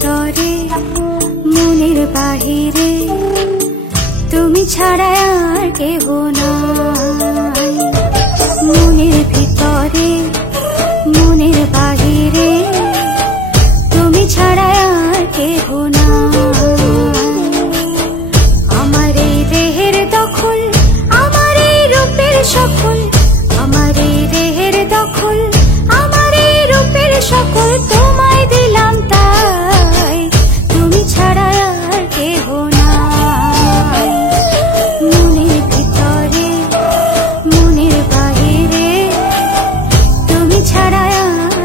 ভিতরে মনের বাহিরে তুমি ছাড়া আর কেহ নাই। মনের ভিতরে মনের বাহিরে তুমি ছাড়া আর কেহ নাই। আমার এই দেহের দখল, আমার এই রূপের সকল, আমার এই দেহের দখল, আমার এই রূপের সকল তোমায় দিলাম তাই, তুমি ছাড়া আর কেহ নাই। মনের ভিতরে মনের বাহিরে তুমি ছাড়া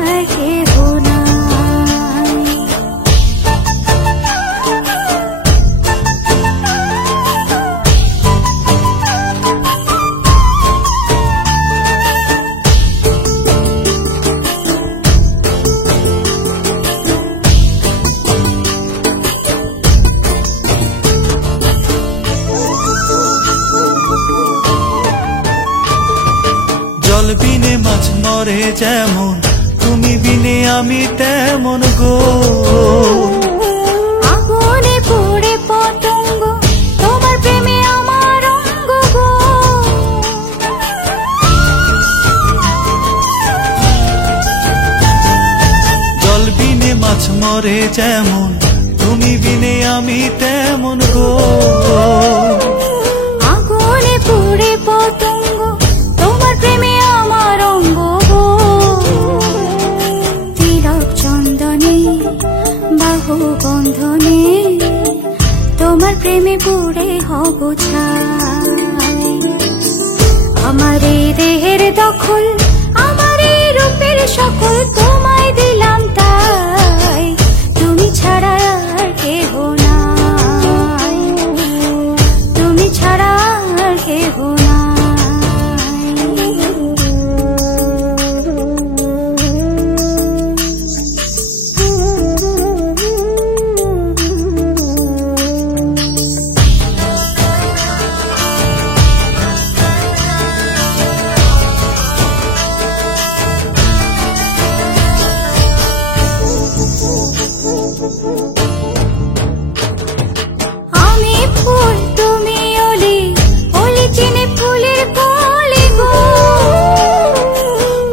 আর কেহ নাই। জল বিনে মাছ মরে যেমন, তুমি বিনে আমি তেমন গো। আগুনে পুড়ে পতঙ্গ, তোমার প্রেমে আমার অঙ্গ গো। জল বিনে মাছ মরে যেমন, তুমি বিনে আমি তেমন গো। আগুনে পুড়ে পতঙ্গ, তোমার প্রেমে আমার অঙ্গ গো। তিলক চন্দনে বাহু বন্ধনে তোমার প্রেমে পুড়ে হব ছাই। আমার এই দেহের দখল, আমার এই রূপের সকল তোমায় দিলাম তাই, তুমি ছাড়া আর কেহ নাই, তুমি ছাড়া আর কেহ নাই। আমি ফুল তুমি অলি, অলি চিনে ফুলের কলি গো।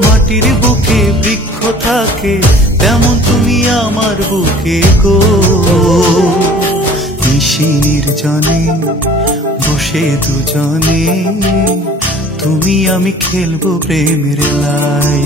মাটির বুকে বৃক্ষ থাকে তেমন তুমি আমার বুকে গো। নিশি নির্জনে বসে দুজনে তুমি আমি খেলবো প্রেমের লাই।